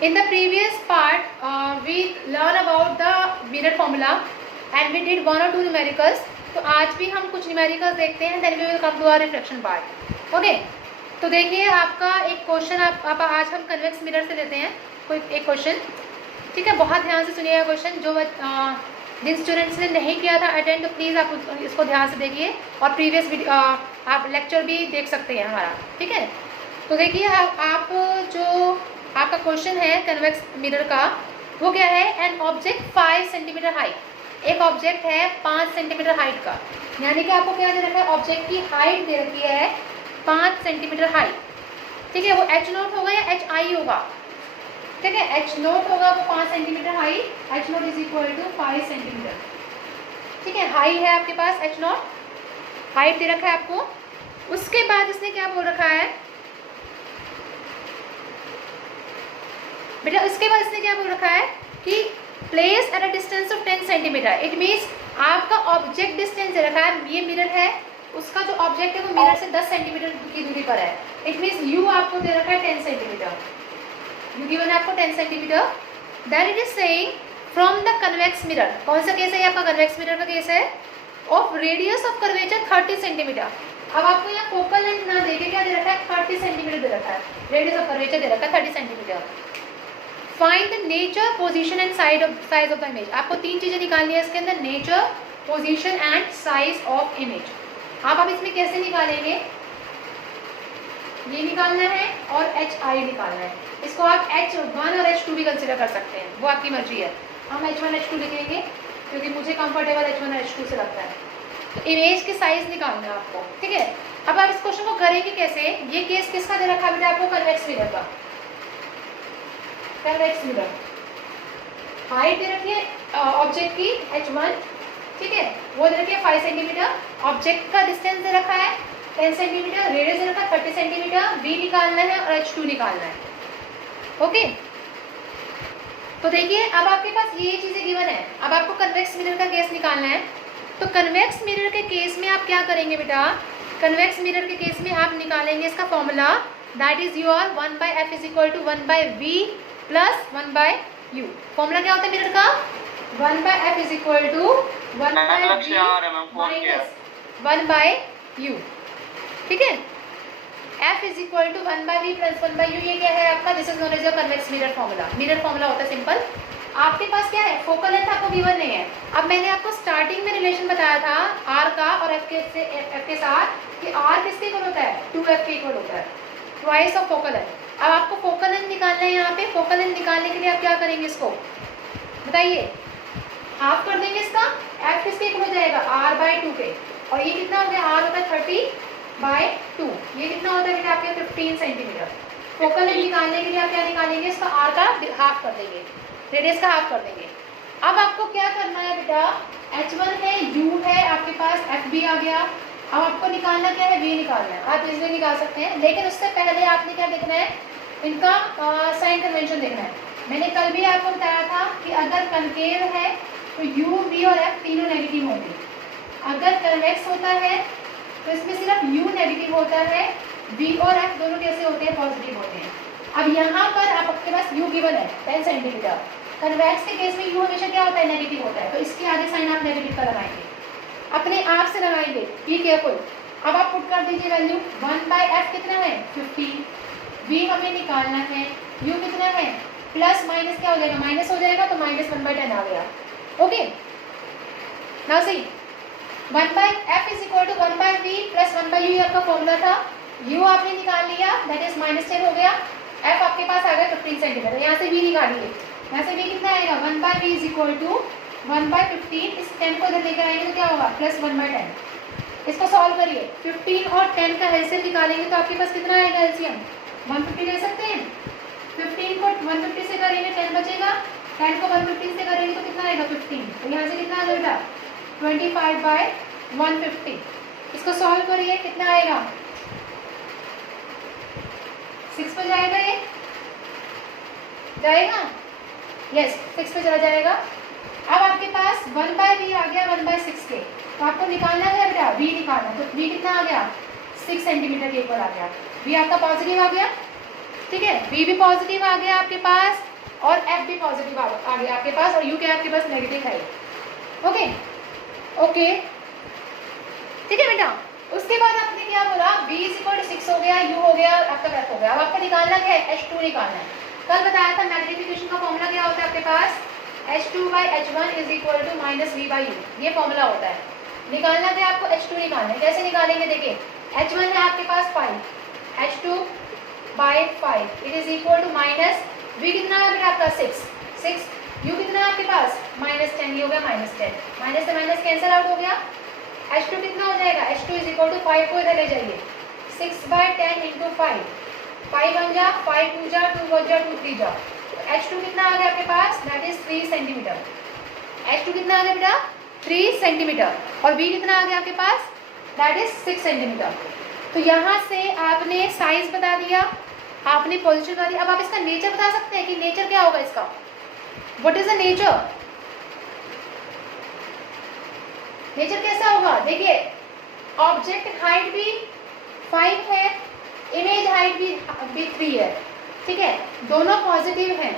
In the previous part, we learn about the mirror formula and we did 1 or 2 numericals. तो आज भी हम कुछ न्यूमेरिकल्स देखते हैं, then we will come to our reflection part. Okay, तो देखिए आपका एक क्वेश्चन आप आज हम कन्वेक्स मिरर से लेते हैं कोई एक क्वेश्चन. ठीक है, बहुत ध्यान से सुनिएगा क्वेश्चन. जो जिन स्टूडेंट्स ने नहीं किया था अटेंड, तो प्लीज़ आप इसको ध्यान से देखिए और प्रीवियस वीडियो आप लेक्चर भी देख सकते हैं हमारा. ठीक है, तो देखिए आप जो आपका क्वेश्चन है कन्वेक्स मिरर का, वो क्या है? N object 5 centimetre height. एक ऑब्जेक्ट है 5 सेंटीमीटर हाइट का, यानी कि आपको क्या दे रखा है? ऑब्जेक्ट की हाइट दे रखी है 5 सेंटीमीटर हाइट. ठीक है, वो एच नोट होगा या एच आई होगा? ठीक है, एच नोट होगा वो 5 centimetre height. H naught is equal to 5 centimetre. ठीक है, हाई है आपके पास एच नोट, हाइट दे रखा है आपको. उसके बाद इसने क्या बोल रखा है बेटा? उसके बाद इसने क्या बोल रखा है कि place at a distance of 10 centimetre. It means आपका ऑब्जेक्ट डिस्टेंस दे रखा है, ये मिरर है, उसका जो ऑब्जेक्ट है वो मिरर से 10 सेंटीमीटर की दूरी पर है. इट मीन्स यू आपको दे रखा है 10 सेंटीमीटर. यू गिवन है आपको 10 centimetre. Then it is saying from the convex mirror. कौन सा केस है? आपका कन्वेक्स मिरर का केस है. Of radius of curvature 30 centimetre. अब आपको यहाँ फोकल लेंथ ना देके क्या दे रखा है? 30 सेंटीमीटर दे रखा है. रेडियस ऑफ कर्वेचर दे रखा है 30 centimetre. Find the nature, position and size of the image. आपको 3 चीजें निकालनी है इसके अंदर, nature, position and size of image. आप इसमें कैसे निकालेंगे? ये निकालना है और एच आई निकालना है. इसको आप H1 और H2 भी कंसिडर कर सकते हैं, वो आपकी मर्जी है. हम H1 H2 लिखेंगे क्योंकि मुझे कंफर्टेबल H1 और H2 से लगता है. तो इमेज की साइज निकालना है आपको. ठीक है, अब आप इस क्वेश्चन को करेंगे कैसे? ये केस किसका दे रखा है बेटा आपको? कन्वेक्स मिरर का. कन्वेक्स मिरर, हाइट दे रखी है ऑब्जेक्ट की H1. ठीक है, वो दे रखी है 5 सेंटीमीटर. ऑब्जेक्ट का डिस्टेंस दे रखा है 10 सेंटीमीटर. रेडियस दे रखा है 30 सेंटीमीटर. V निकालना है और H2 निकालना है. ओके, तो देखिए अब आपके पास ये चीजें गिवन है. अब आपको कन्वेक्स मिरर का केस निकालना है. तो कन्वेक्स मिरर के केस में आप क्या करेंगे बेटा? कन्वेक्स मिरर के केस में आप निकालेंगे इसका formula, that is your 1/f is equal to 1/v plus 1/u. Formula क्या होता है मिरर का? 1/f is equal to 1/v minus 1/u. ठीक है, f is equal to 1/v plus 1/u. ये क्या है आपका? This is known as your convex mirror formula. Mirror formula होता है सिंपल. आपके पास क्या है? फोकल लेंथ आपको गिवन नहीं है. अब मैंने आपको स्टार्टिंग में रिलेशन बताया था r का और f के साथ कि r किसके इक्वल होता है? 2f के इक्वल होता है, ट्वाइस ऑफ फोकल लेंथ. अब आपको फोकल लेंथ निकालना है. यहाँ पे फोकल लेंथ निकालने के लिए आप क्या करेंगे? इसको बताइए. हाफ कर देंगे इसका. f किसके इक्वल हो जाएगा? r/2 के. और ये कितना हो गया? r होता है 30/2. ये कितना होता है बेटा आपके? 15 सेंटीमीटर. फोकल लेंथ निकालने के लिए आप क्या निकालेंगे? इसका r का हाफ कर देंगे, रेडियस का हाफ कर देंगे. अब आपको क्या करना है बेटा? H1 है, U है आपके पास, F भी आ गया. अब आपको निकालना क्या है? V निकालना है. आप इसमें निकाल सकते हैं, लेकिन उससे पहले आपने क्या देखना है? इनका साइन कन्वेंशन देखना है. मैंने कल भी आपको बताया था कि अगर कनकेव है तो U, V और F तीनों नेगेटिव होंगे. अगर कन्वेक्स होता है तो इसमें सिर्फ U नेगेटिव होता है, V और F दोनों कैसे होते हैं? पॉजिटिव होते हैं. अब यहाँ पर आपके पास U गिवन है 10 सेंटीमीटर. कन्वेक्स के केस में U हमेशा क्या होता है? नेगेटिव होता है. तो इसके आगे साइन आप नेगेटिव का लगाएंगे, अपने आप से लगाएंगे. Be careful. अब आप पुट कर दीजिए वैल्यू. 1/f कितना है? 15. V हमें निकालना है. U कितना है? प्लस माइनस क्या हो जाएगा? माइनस हो जाएगा, तो माइनस 1/10 आ गया. Okay, now see 1/f is equal to 1/v plus 1/u आपका फॉर्मूला था. U आपने निकाल लिया, दैट इज -10 हो गया. F आपके पास आ गया 15 सेंटीमीटर. यहाँ से V निकालिए. यहाँ से V कितना आएगा? 1/v is equal to 1/15. इस 10 को इधर लेकर आएंगे तो क्या होगा? प्लस 1/10. इसको सॉल्व करिए. 15 और 10 का एलसीएम निकालेंगे तो आपके पास कितना आएगा एलसीएम? 150 ले सकते हैं. 15 को 150 से करेंगे 10 बचेगा. 10 को 150 से करेंगे तो कितना आएगा? 15. तो यहाँ से कितना आ गया बेटा? 25/150. इसको सॉल्व करिए, कितना आएगा? 6 पे जाएगा. ये जाएगा? यस, 6 पे चला जाएगा. अब आपके पास 1/v आ गया 1/6 के. तो आपको निकालना है बेटा v निकालना. तो v कितना आ गया? 6 सेंटीमीटर के ऊपर आ गया. v आपका पॉजिटिव आ गया. ठीक है, v भी पॉजिटिव आ गया आपके पास. और F भी पॉजिटिव आ गया आपके पास, और U क्या आपके पास नेगेटिव है। ओके ओके ठीक है बेटा। उसके बाद आपने क्या बोला, B = 6 हो गया, U हो गया, आपका F हो गया। अब आपको निकालना क्या है, H2 निकालना है। कल बताया था मैग्नीफिकेशन का फॉर्मूला क्या होता है आपके पास, H2/H1 = -V/U, ये फॉर्मूला होता है। निकालना क्या आपको, H2 निकालना है। कैसे निकालेंगे, देखिए H1 है आपके पास 5, H2/5 it is equal to minus V कितना है बेटा आपका 6, U कितना है आपके पास -10, ये हो गया -10, माइनस से माइनस कैंसिल आउट हो गया। H2 कितना हो जाएगा, H2 = 5 को इधर ले जाइए, 6/10 × 5, 5 1 जा, 5 2 जा, 2 1 जा, 2 3 जा, H2 कितना आ गया आपके पास, दैट इज 3 सेंटीमीटर। H2 कितना आ गया बेटा 3 सेंटीमीटर, और B कितना आ गया आपके पास, दैट इज 6 सेंटीमीटर। तो यहाँ से आपने साइज बता दिया, आपने पोजीशन बता दी। अब आप इसका नेचर बता सकते हैं कि नेचर क्या होगा इसका, what is the nature, nature कैसा होगा। देखिए ऑब्जेक्ट हाइट भी 5 है, इमेज हाइट भी 3 है, ठीक है, दोनों पॉजिटिव हैं।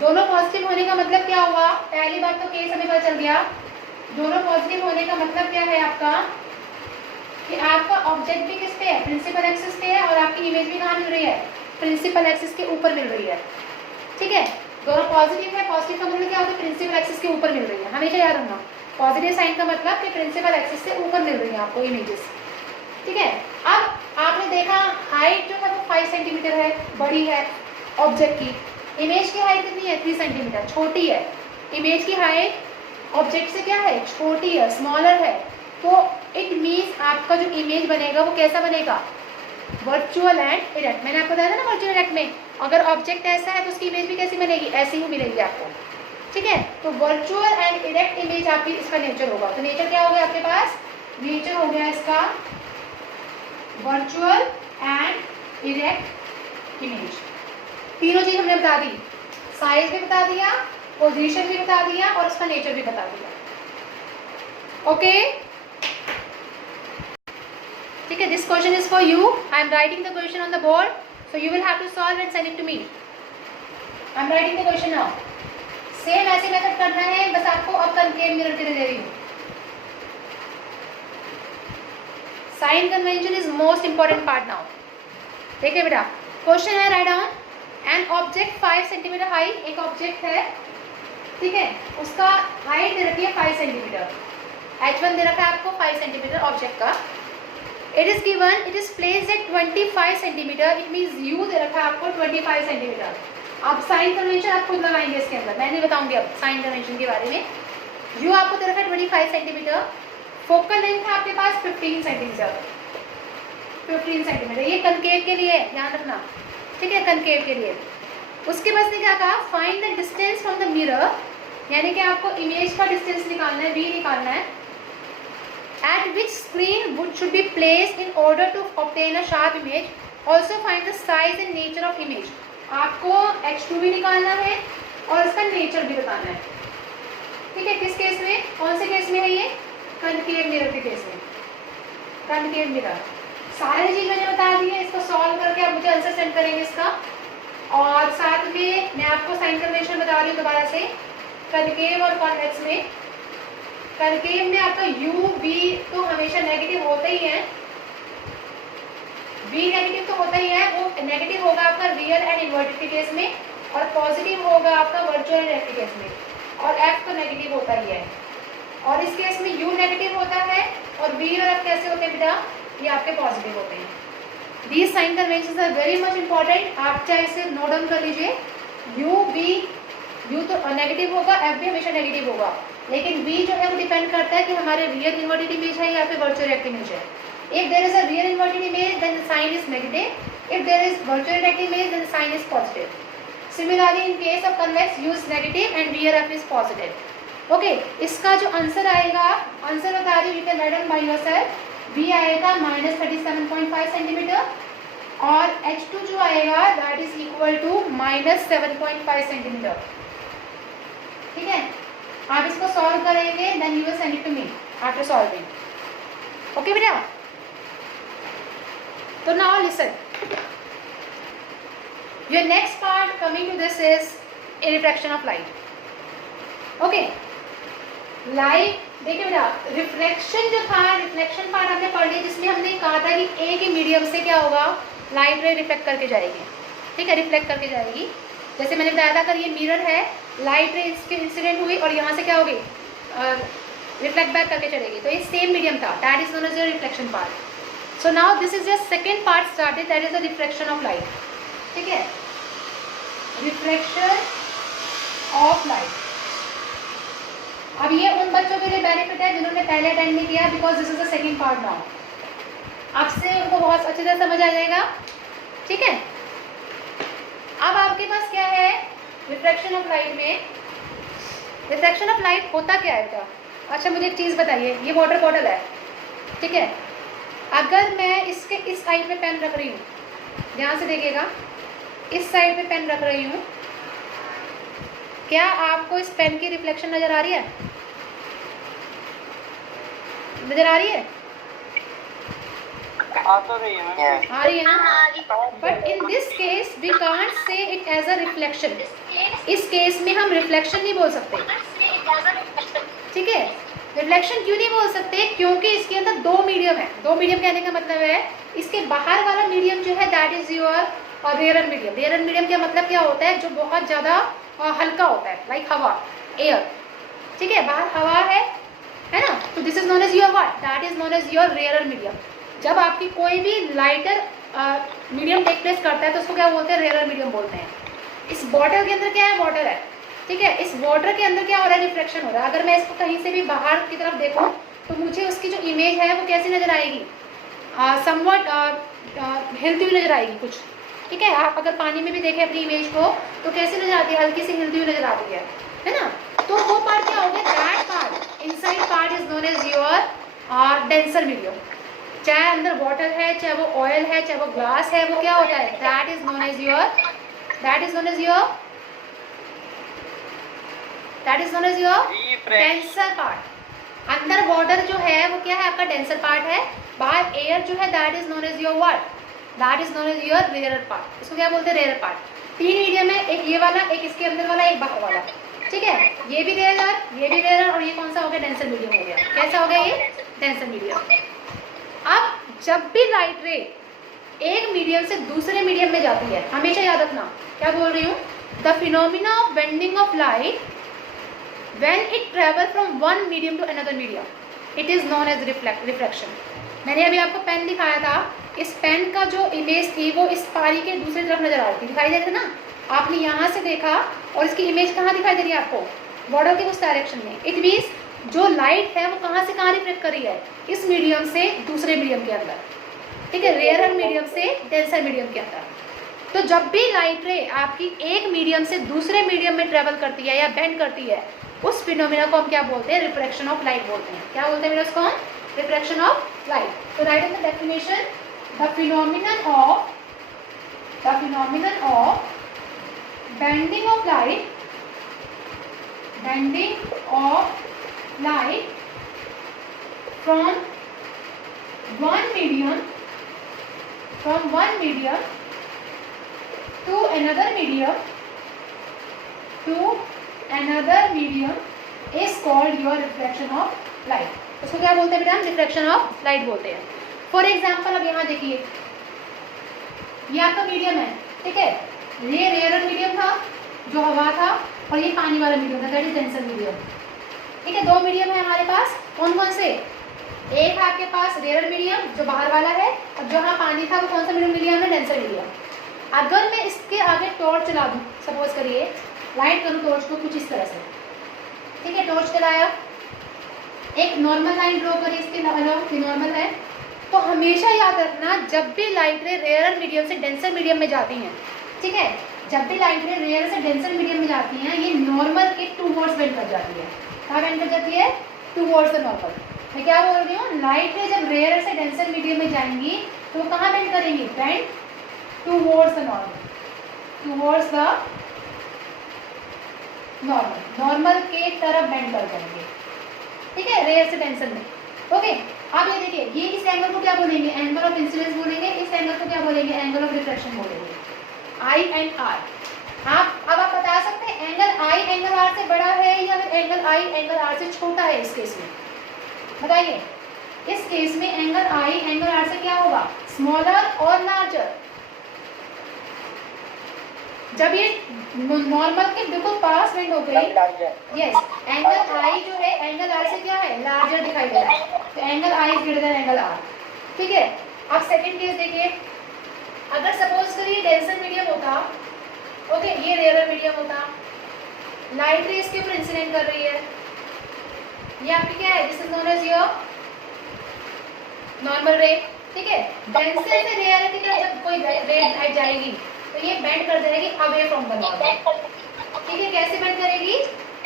दोनों पॉजिटिव होने का मतलब क्या हुआ, पहली बात तो केस हमें पता चल गया, दोनों पॉजिटिव होने का मतलब क्या है आपका, कि आपका ऑब्जेक्ट भी किस पे है, प्रिंसिपल एक्सिस पे है, और आपकी इमेज भी कहाँ मिल रही है, प्रिंसिपल एक्सिस के ऊपर मिल रही है, ठीक है। दोनों पॉजिटिव है, पॉजिटिव का मतलब क्या होता है, प्रिंसिपल एक्सिस के ऊपर मिल रही है, हमेशा याद रखना। पॉजिटिव साइन का मतलब कि प्रिंसिपल एक्सिस से ऊपर मिल रही है आपको इमेजेस, ठीक है। अब आपने देखा हाइट जो है वो 5 सेंटीमीटर है, बड़ी है ऑब्जेक्ट की, इमेज की हाइट कितनी है 3 सेंटीमीटर, छोटी है। इमेज की हाइट ऑब्जेक्ट से क्या है, छोटी है, स्मॉलर है, तो इट मीन्स आपका जो इमेज बनेगा वो कैसा बनेगा, वर्चुअल एंड इरेक्ट। मैंने आपको बताया था ना वर्चुअल इरेक्ट में, अगर ऑब्जेक्ट ऐसा है तो उसकी इमेज भी कैसी बनेगी, ऐसी ही मिलेगी आपको, ठीक है। तो वर्चुअल एंड इरेक्ट इमेज आपकी इसका नेचर होगा। तो नेचर क्या हो गया आपके पास, नेचर हो गया इसका वर्चुअल एंड इरेक्ट इमेज। तीनों चीज हमने बता दी, साइज भी बता दिया, पोजीशन भी बता दिया, और उसका नेचर भी बता दिया। ओके ठीक है, this question is for you, I am writing the question on the board, so you will have to solve and send it to me. I am writing the question now. Same ऐसे method करना है, बस आपको अब concave mirror के लिए दे रही हूँ। Sign convention is most important part now. देखिए बेटा क्वेश्चन है, write down an object 5 centimetre height, एक ऑब्जेक्ट है, ठीक है, उसका हाइट दे रखी है 5 सेंटीमीटर, H1 दे रखा है आपको 5 सेंटीमीटर ऑब्जेक्ट का। It is given, it is placed at 25 centimetre, it means U दे रखा है आपको 25 सेंटीमीटर। अब साइन कन्वेंशन आप खुद लगाएंगे इसके अंदर, मैं नहीं बताऊंगी अब साइन कन्वेंशन के बारे में। U आपको दे रखा है 25 सेंटीमीटर, फोकल लेंथ है आपके पास 15 सेंटीमीटर, 15 सेंटीमीटर, ये कनकेव के लिए है, ध्यान रखना, ठीक है, कनकेव के लिए। उसके बाद ने क्या कहा, find the distance from the mirror, यानी कि आपको इमेज का डिस्टेंस निकालना है, V निकालना है, at which screen would should be placed in order to obtain a sharp image, also find the size and nature of image। आपको H2 भी निकालना है और इसका नेचर भी बताना है, ठीक है। किस केस में, कौन से केस में है ये, कनकेव मिरर के केस में, कनकेव मिरर। सारे चीज मैंने बता दी है, इसको सॉल्व करके आप मुझे आंसर सेंड करेंगे इसका, और साथ में मैं आपको साइन कन्वेंशन बता रही हूँ दोबारा से। कनकेव और कॉन्वेक्स में, कनकेव में आपका U V तो हमेशा नेगेटिव होता ही है, V नेगेटिव तो होता ही है, वो नेगेटिव होगा आपका रियल एंड इन्वर्टेड के केस में, और पॉजिटिव होगा आपका वर्चुअल एंड के केस में, और F तो नेगेटिव होता ही है। और इस केस में U नेगेटिव होता है, और V और F कैसे होते हैं बेटा, ये आपके पॉजिटिव होते हैं। These sign conventions are very much important, आप चाहे इसे नोट डाउन कर लीजिए। U तो नेगेटिव होगा, F भी हमेशा नेगेटिव होगा, लेकिन V जो है वो डिपेंड करता है कि हमारे रियल इन्वर्टेड इमेज है या फिर वर्चुअल इरेक्ट इमेज है। If there is a real inverted image, then the sign is negative. If there is virtual erect image, then the sign is positive. Similarly, in case of convex, use negative and VRF is positive. Okay, इसका जो answer आएगा, answer बता रही हूँ, you can write down by yourself. V आएगा -37.5 centimetre, और H2 जो आएगा that is equal to -7.5 centimetre, ठीक है। आप इसको सॉल्व करेंगे, then you will send it to me after solving. Okay बेटा, so now listen, your next part coming to this is refraction of light. Okay, light देखिए बेटा, reflection जो था, रिफ्लेक्शन पार्ट हमने पढ़ लिया, जिसमें हमने कहा था कि एक ही मीडियम से क्या होगा, लाइट रे रिफ्लेक्ट करके जाएगी. ठीक है, रिफ्लेक्ट करके जाएगी. जैसे मैंने बताया था, अगर ये मिरर है, लाइट रे इसके इंसिडेंट हुई और यहाँ से क्या होगी, रिफ्लेक्ट बैक करके चलेगी. तो ये सेम मीडियम था, that is known as your reflection part. So now this is your second part started, that is the reflection of light. ठीक है, रिफ्लेक्शन ऑफ लाइट. अब ये उन बच्चों के लिए बेनिफिट है जिन्होंने पहले अटेंड नहीं किया, because this is the second part now. अब से उनको बहुत अच्छी तरह समझ आ जाएगा. ठीक है, अब आपके पास क्या है रिफ्लेक्शन ऑफ लाइट में. रिफ्लेक्शन ऑफ लाइट होता क्या है बेटा? अच्छा मुझे एक चीज़ बताइए, ये वाटर बॉटल है. ठीक है, अगर मैं इसके इस साइड पे पेन रख रही हूँ, ध्यान से देखिएगा, इस साइड पे पेन रख रही हूँ, क्या आपको इस पेन की रिफ्लेक्शन नजर आ रही है? नजर आ रही है? आ तो रही है, आ रही है ना. But in this case we can't say it as a reflection. इस केस में हम रिफ्लेक्शन नहीं बोल सकते. ठीक है, रिफ्लेक्शन क्यों नहीं बोल सकते? क्योंकि इसके अंदर दो मीडियम है. दो मीडियम कहने का मतलब है, इसके बाहर वाला मीडियम जो है that is your rare medium. Rare medium का मतलब क्या होता है? जो बहुत ज़्यादा हल्का होता है, लाइक हवा, एयर. ठीक है, बाहर हवा है ना, तो this is known as your what, that is known as your rare medium. जब आपकी कोई भी लाइटर मीडियम टेक प्लेस करता है तो उसको क्या बोलते हैं? रेयर मीडियम बोलते हैं. इस बॉटल के अंदर क्या है? वाटर है. ठीक है, इस वाटर के अंदर क्या हो रहा है? रिफ्लेक्शन हो रहा है. अगर मैं इसको कहीं से भी बाहर की तरफ देखूं तो मुझे उसकी जो इमेज है वो कैसी नजर आएगी? समवट हिलती हुई नजर आएगी कुछ. ठीक है, आप अगर पानी में भी देखें अपनी इमेज को तो कैसी नजर आती है? हल्की सी हिलती हुई नजर आती है ना. तो वो पार्ट क्या हो गया? That part, inside part is known as your denser medium. चाहे अंदर वाटर है, चाहे वो ऑयल है, चाहे वो ग्लास है, वो क्या होता है? That is known as your denser part. अंदर वाटर जो है वो क्या है? आपका डेंसर पार्ट है. बाहर एयर जो है that is known as your what, that is known as your rare part. इसको क्या बोलते हैं? Rare part. तीन मीडियम है, एक ये वाला, एक इसके अंदर वाला, एक बाहर वाला. ठीक है, ये भी रेयर, ये भी रेयर, और ये कौन सा हो गया? डेंसर मीडियम हो गया. कैसा हो गया ये? Denser medium. अब जब भी लाइट रे एक मीडियम से दूसरे मीडियम में जाती है, हमेशा याद रखना, क्या बोल रही हूँ, the phenomena of bending of light when it travel from one medium to another medium, it is known as reflection. मैंने अभी आपको पेन दिखाया था, इस पेन का जो इमेज थी वो इस पारी के दूसरी तरफ नजर आ रही थी, दिखाई दे रही थी ना. आपने यहाँ से देखा और इसकी इमेज कहाँ दिखाई दे रही है आपको? बॉर्डर के उस डायरेक्शन में. इट मीन्स जो लाइट है वो कहाँ से कहाँ रिफ्लेक्ट कर रही है? इस मीडियम से दूसरे मीडियम के अंदर. ठीक है, रेयर मीडियम से डेंसर मीडियम के अंदर. तो जब भी लाइट रे आपकी एक मीडियम से दूसरे मीडियम में ट्रेवल करती है या बेंड करती है, उस फिनोमिना को हम क्या बोलते हैं? रिफ्रैक्शन ऑफ लाइट बोलते हैं. क्या बोलते हैं मेरा उसको हम? Refraction of light. तो right in the definition, the phenomenon of bending of light, from one medium to another medium is called your reflection of light. उसको क्या बोलते हैं बेटा? हम रिफ्लेक्शन ऑफ लाइट बोलते हैं. फॉर एग्जाम्पल अब यहाँ देखिए, ये आपका मीडियम है. ठीक है, ये रेयर मीडियम था जो हवा था, और ये पानी वाला मीडियम था, दैट इज डेंसर मीडियम. ठीक है, दो मीडियम है हमारे पास. कौन कौन से? एक है आपके पास रेयर मीडियम जो बाहर वाला है, और जो हाँ पानी था वो कौन सा मीडियम है? Denser medium. अगर मैं इसके आगे टॉर्च चला दूँ, सपोज करिए लाइट करूँ टॉर्च को कुछ इस तरह से. ठीक है, टॉर्च चलाया, एक नॉर्मल लाइन ड्रॉ करी इसके अलॉन्ग, नॉर्मल है. तो हमेशा याद रखना, जब भी लाइट रे रेयर मीडियम से डेंसर मीडियम में जाती हैं, ठीक है, जब भी लाइट रे रेयर से डेंसर मीडियम में जाती हैं, ये नॉर्मल के टूवर्ड्स बेंड कर जाती है. कहाँ बेंड कर जाती है? Towards the normal. मैं क्या बोल रही हूँ? लाइट रे जब रेयर से डेंसर मीडियम में जाएंगी तो वो कहाँ बेंड करेंगी? Bend towards the normal, towards the normal के तरफ बेंड कर जाएंगे. ठीक है, रेयर से डेंसर में. ओके, अब ये देखिए, ये इस एंगल को क्या बोलेंगे? एंगल ऑफ इंसिडेंस बोलेंगे. इस एंगल को क्या बोलेंगे? एंगल ऑफ रिफ्लेक्शन बोलेंगे. I and R. अब आप बता सकते हैं एंगल एंगल आर से बड़ा है या फिर एंगल आई एंगल आर से छोटा है? इस केस में बताइए, इस केस में एंगल आई एंगल आर से क्या होगा, स्मॉलर और लार्जर? जब ये नॉर्मल के बिल्कुल पास बेंड हो गई, यस, एंगल आई जो है एंगल आर से क्या है, लार्जर दिखाई दे रहा है, तो angle I is greater than angle R. ठीक है, अब सेकंड केस देखिए, अगर सपोज करिए डेंसर मीडियम होता, ओके, ये रेयर मीडियम होता, लाइट रे इसके ऊपर इंसिडेंट कर रही है, ये आपकी क्या है, this is known as your normal ray. ठीक है, डेंसर से रेयरिटी का जब कोई रे लाइट जाएगी तो ये बेंड कर जाएगी अवे फ्रॉम द नॉर्मल। ठीक है, कैसे बेंड करेगी,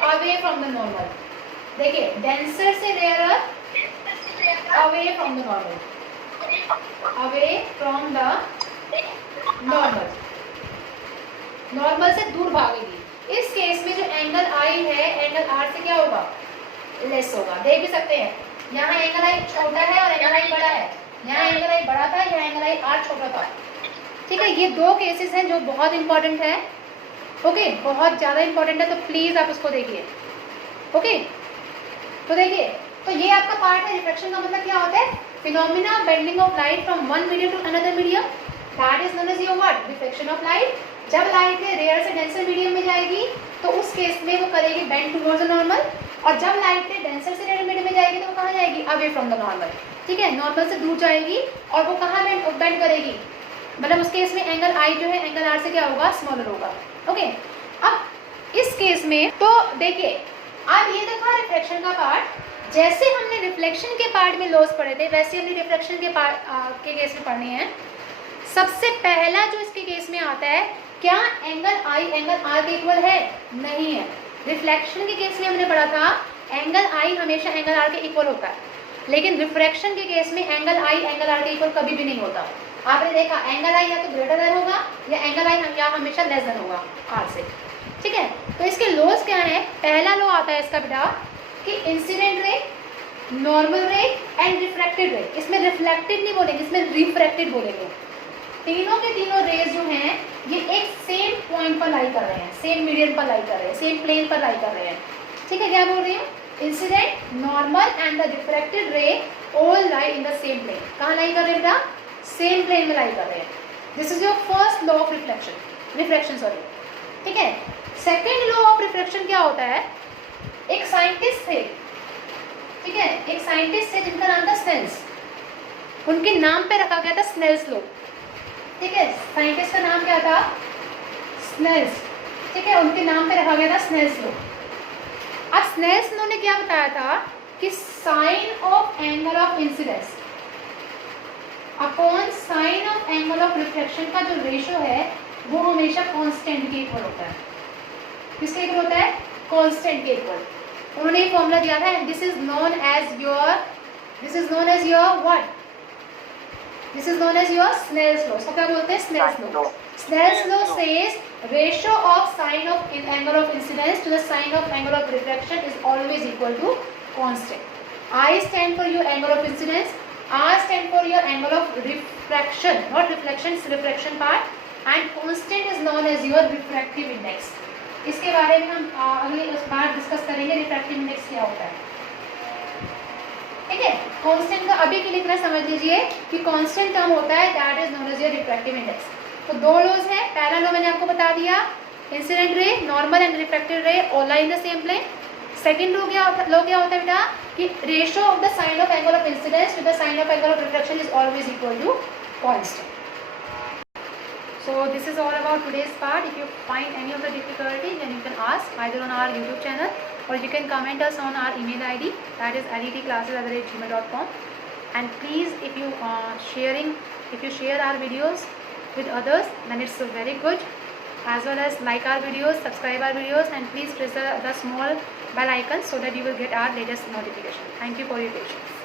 अवे फ्रॉम द नॉर्मल। देखिए, डेंसर से rare away from the normal, away from the normal, normal से दूर भागेगी। इस केस में जो एंगल आई है एंगल आर से क्या होगा, लेस होगा। देख भी सकते हैं, यहाँ एंगल आई छोटा है और एंगल आई बड़ा है, यहाँ एंगल आई बड़ा था, यहाँ एंगल आई आर छोटा था। ठीक है, ये दो केसेस हैं जो बहुत इंपॉर्टेंट है, ओके, बहुत ज़्यादा इंपॉर्टेंट है, तो प्लीज़ आप उसको देखिए। ओके, तो देखिए, तो ये आपका पार्ट है। रिफ्लेक्शन का मतलब क्या होता है, phenomena bending of light from one medium to another medium, that is known as your what, reflection of light. जब लाइट रेयर से डेंसर मीडियम में जाएगी तो उस केस में वो करेगी बेंड टुवर्ड्स द नॉर्मल, और जब लाइट डेंसर से रेयर मीडियम में जाएगी तो वो कहाँ जाएगी, अवे फ्रॉम द नॉर्मल। ठीक है, नॉर्मल से दूर जाएगी और वो कहाँ बेंड करेगी, मतलब उस केस में एंगल आई जो है एंगल आर से क्या होगा, स्मॉलर होगा। ओके, अब इस केस में तो देखिए, अब ये देखा रिफ्लेक्शन का पार्ट। जैसे हमने रिफ्लेक्शन के पार्ट में लॉस पढ़े थे वैसे हमने रिफ्लेक्शन के पार्ट के केस में पढ़ने हैं। सबसे पहला जो इसके केस में आता है, क्या एंगल आई एंगल आर के इक्वल है, नहीं है। रिफ्लेक्शन के केस में हमने पढ़ा था एंगल आई हमेशा एंगल आर के इक्वल होता है, लेकिन रिफ्रैक्शन के केस में एंगल आई एंगल आर के इक्वल कभी भी नहीं होता। आपने देखा एंगल आई या तो ग्रेटर देन होगा या एंगल आई या हमेशा लेस देन होगा आर से। ठीक है, तो इसके लॉस क्या है, पहला लॉ आता है इसका बेटा कि इंसिडेंट रे, नॉर्मल रे एंड रिफ्रैक्टेड रे। इसमें रिफ्लेक्टेड नहीं बोलेंगे, इसमें रिफ्रैक्टेड बोलेंगे। तीनों के तीनों रेज जो हैं ये एक सेम पॉइंट पर लाई कर रहे हैं, सेम मीडियम पर लाई कर रहे हैं, सेम प्लेन पर लाई कर रहे हैं। ठीक है, क्या बोल रही हूँ, incident, normal and the refracted ray all lie in the same plane. कहाँ लाई कर रहे हैं बेटा, सेम प्लेन में लाई कर रहे हैं। This is your first law of reflection sorry. ठीक है, सेकेंड लॉ ऑफ रिफ्लेक्शन क्या होता है, एक साइंटिस्ट थे, ठीक है, एक साइंटिस्ट थे जिनका नाम था स्नेल्स, उनके नाम पे रखा गया था स्नेल्स लॉ। ठीक है, साइंटिस्ट का नाम क्या था, स्नेल्स। ठीक है, उनके नाम पे रखा गया था स्नेल्स लॉ। अब स्नेल्स लॉ ने क्या बताया था कि sine of angle of incidence upon sine of angle of reflection का जो रेशो है वो हमेशा कांस्टेंट के इक्वल होता है। किसके इक्वल होता है, कांस्टेंट के इक्वल। उन्होंने ये फॉर्मूला दिया था, this is known as your what, this is known as your Snell's law. इसको क्या बोलते हैं, Snell's law. Snell's law says ratio of sine of angle of incidence to the sine of angle of reflection is always equal to constant. I stand for your angle of incidence, R stand for your angle of refraction, not reflection, it's refraction part, and constant is known as your refractive index. इसके बारे में हम अगले बार discuss करेंगे, refractive index क्या होता है। ठीक है, कांस्टेंट का अभी के लिए इतना समझ लीजिए कि कांस्टेंट टर्म होता है that is known as your refractive index. तो दो लॉज है, पहला लॉ मैंने आपको बता दिया, incident ray, normal and refracted ray all are in the same plane. Second law क्या होता है बेटा कि ratio of the sine of angle of incidence to the sine of angle of reflection is always equal to constant. So this is all about today's part. If you find any of the difficulty, then you can ask either on our YouTube channel or you can comment us on our email ID, that is letclasses@gmail.com. And please, if you share our videos with others, then it's very good. As well as like our videos, subscribe our videos, and please press the small bell icon so that you will get our latest notification. Thank you for your patience.